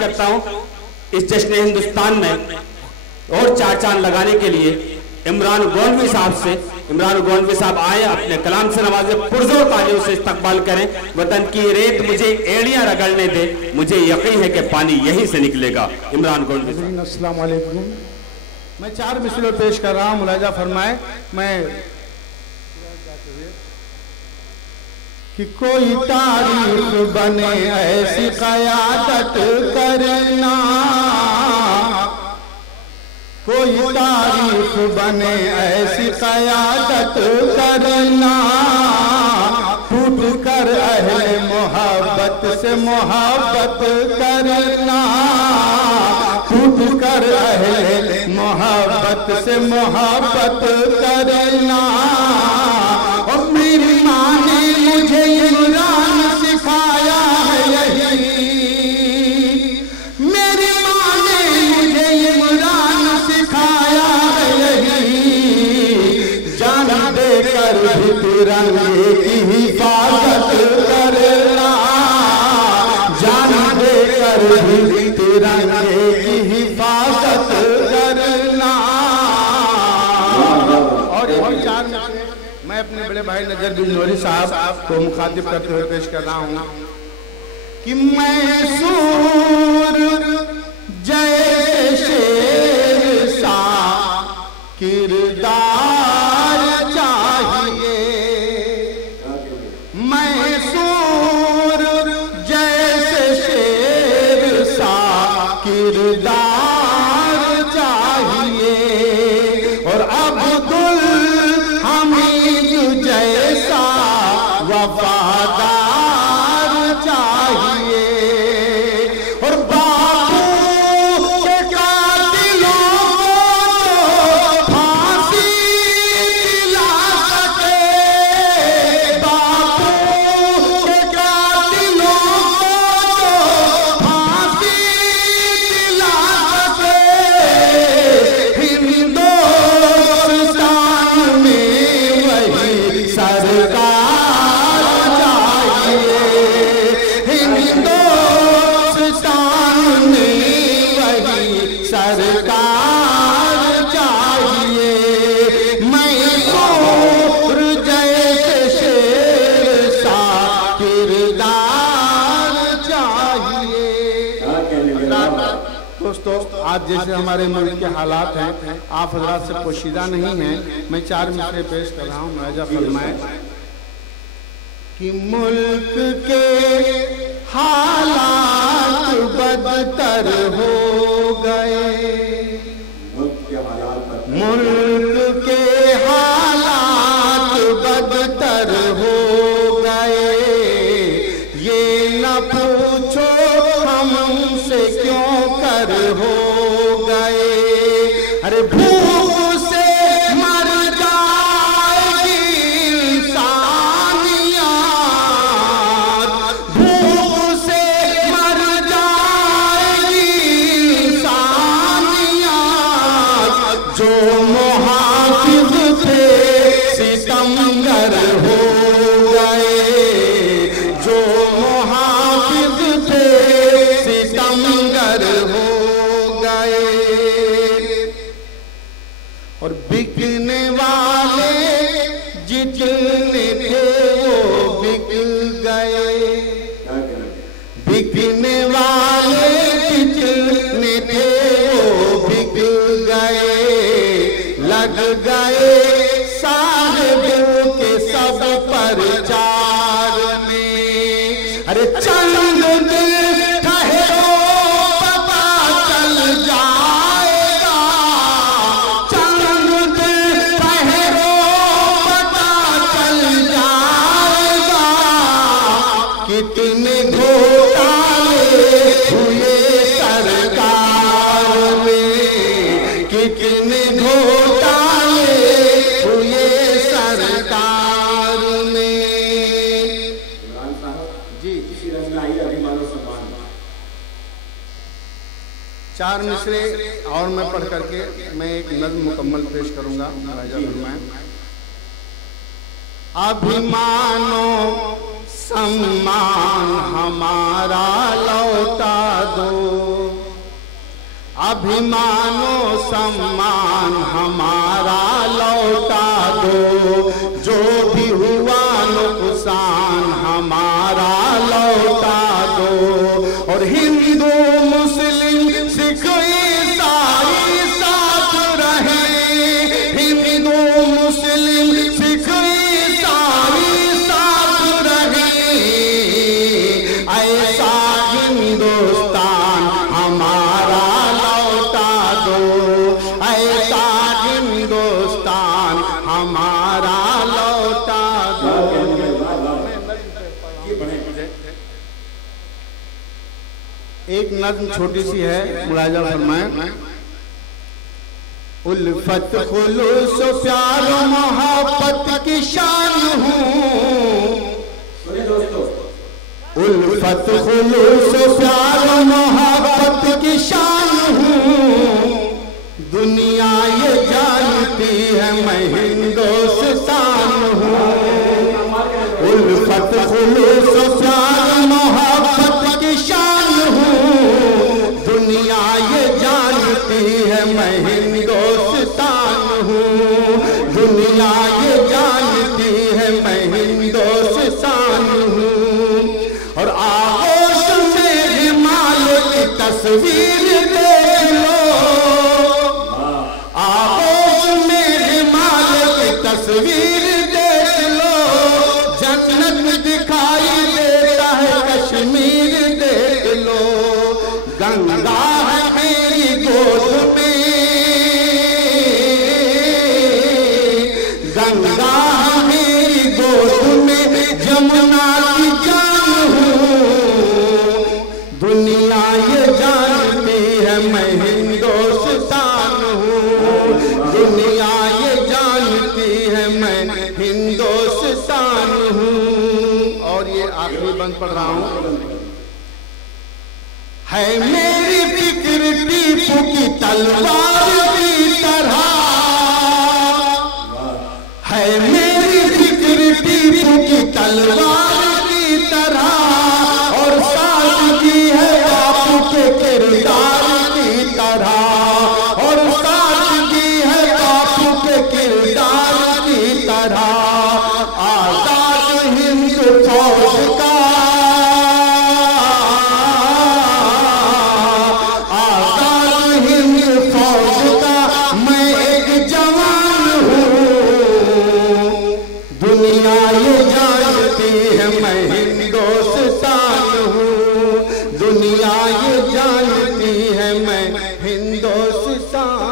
करता हूँ इस जश्न हिंदुस्तान में और चार चांद लगाने के लिए इमरान गोंडवी साहब से। इमरान गोंडवी साहब आए, अपने कलाम से नवाजे, पुरजोर तालियों से इस्तकबाल करें। वतन की रेत मुझे एड़ियां रगड़ने दे, मुझे यकीन है कि पानी यहीं से निकलेगा। इमरान गोंडवी साहब। अस्सलाम वालेकुम। मैं 4 मिसलें पेश कर रहा हूँ, मुलाजा फरमाए। मैं कि कोई तारीफ बने ऐसी क़यादत करना, कोई तारीफ बने ऐसी क़यादत करना, टूट कर अहले मोहब्बत से मोहब्बत करना, टूट कर अहले मोहब्बत से मोहब्बत करना। और मेरी माँ ने मुझे इमरान सिखाया है यही, मेरी माँ ने मुझे इमरान सिखाया है यही, जान देकर भी तिरंगे की हिफाजत करना, जान देकर भी तिरंगे की हिफाजत करना। और 4 मैं अपने बड़े भाई नजर बिन नूरी साहब को मुखातिब करते हुए पेश कर रहा हूँ कि मैसूर जैसे शेर सा किरदार चाहिए, मैसूर जैसे शेर सा किरदार चाहिए। और अब्दुल हमीद जैसा वफादार चाहिए। और बापू के कातिलों को फांसी दिला सके, बापू के कातिलों को फांसी दिला सके। हिंदुस्तान में वही सरकार चाहिए, हिंदुस्तान में वही सरकार चाहिए। मैसूर जैसे शेर सा किरदार चाहिए। दोस्तों, आज जैसे हमारे मुल्क के हालात हैं, आप हजरात से पोशीदा नहीं हैं, मैं 4 मिसरे पेश कर रहा हूँ, मुलाजा फरमाए कि मुल्क के हालात बदतर हो गए, मुल्क के हालात बदतर हो गए। ये न पूछो हमसे क्यों कर हो गए, अरे भूख से मर जाएगी इंसानियत, भूख से मर जाएगी इंसानियत। जो मुहाफिज थे सितमगर हो गए, जो मुहाफिज थे सितमगर हो गए। और बिकने वाले जितने थे वो बिक गए, बिकने वाले जितने थे वो बिक गए। लग गए साहिबों के सब प्रचार में, अरे चंद दिल ठहरो पता चल जाएगा, चंद दिल ठहरो पता चल जाएगा। कितने घोटाले हुए सरकार में, कितने घोटाले हुए सरकार में। जी, 4 मिसरे और मैं पढ़ करके मैं एक नज़्म मुकम्मल पेश करूंगा। अभिमानो सम्मान हमारा लौटा दो, अभिमानो सम्मान हमारा लौटा दो, जो भी हुआ नुकसान हमारा लौटा दो। और हिंदू मुस्लिम सिख ईसाई साथ रहे, हिंदू मुस्लिम सिख ईसाई साथ रहे, ऐसा हिंदुस्तान हमारा लौटा दो, ऐसा हिंदुस्तान हमारा लौटा दो। एक नज़्म छोटी सी है, मुलाजा फरमाएं। उल्फत खुलूस प्यार मोहब्बत की शान हूँ, उल्फत खुलूस प्यार मोहब्बत की शान हूँ, दुनिया ये जानती है मैं हिंदुस्तान हूँ। उल्फत खुलूस प्यार मोहब्बत की शान हूँ, दुनिया ये जानती है मैं हिंदुस्तान हूँ, दुनिया ये जानती है मैं हिंदुस्तान हूँ। और आगोश में हिमाल की तस्वीर देख लो, आगोश में हिमाल की तस्वीर देख लो, जन्नत दिखाई देता है कश्मीर देख लो। गंगा है मेरी गोद में, गंगा है मेरी गोद में, जमुना की जान हूँ, दुनिया ये जानती है मैं हिंदुस्तान हूँ, दुनिया ये जानती है मैं हिंदुस्तान हूँ। और ये आखिरी बंद पढ़ रहा हूँ। है मेरी फिक्र टीपू की तलवार की तरह, है मेरी फिक्र टीपू की तलवार की तरह, और सादगी है बापू के किरदार की तरह, और सादगी है बापू के किरदार की तरह। आजाद हिंद फौज का, आजाद हिंद फौज का मैं एक जवान हूँ, दुनिया ये जानती है मैं हिंदुस्तान हूँ, दुनिया ये जानती है मैं हिंदुस्तान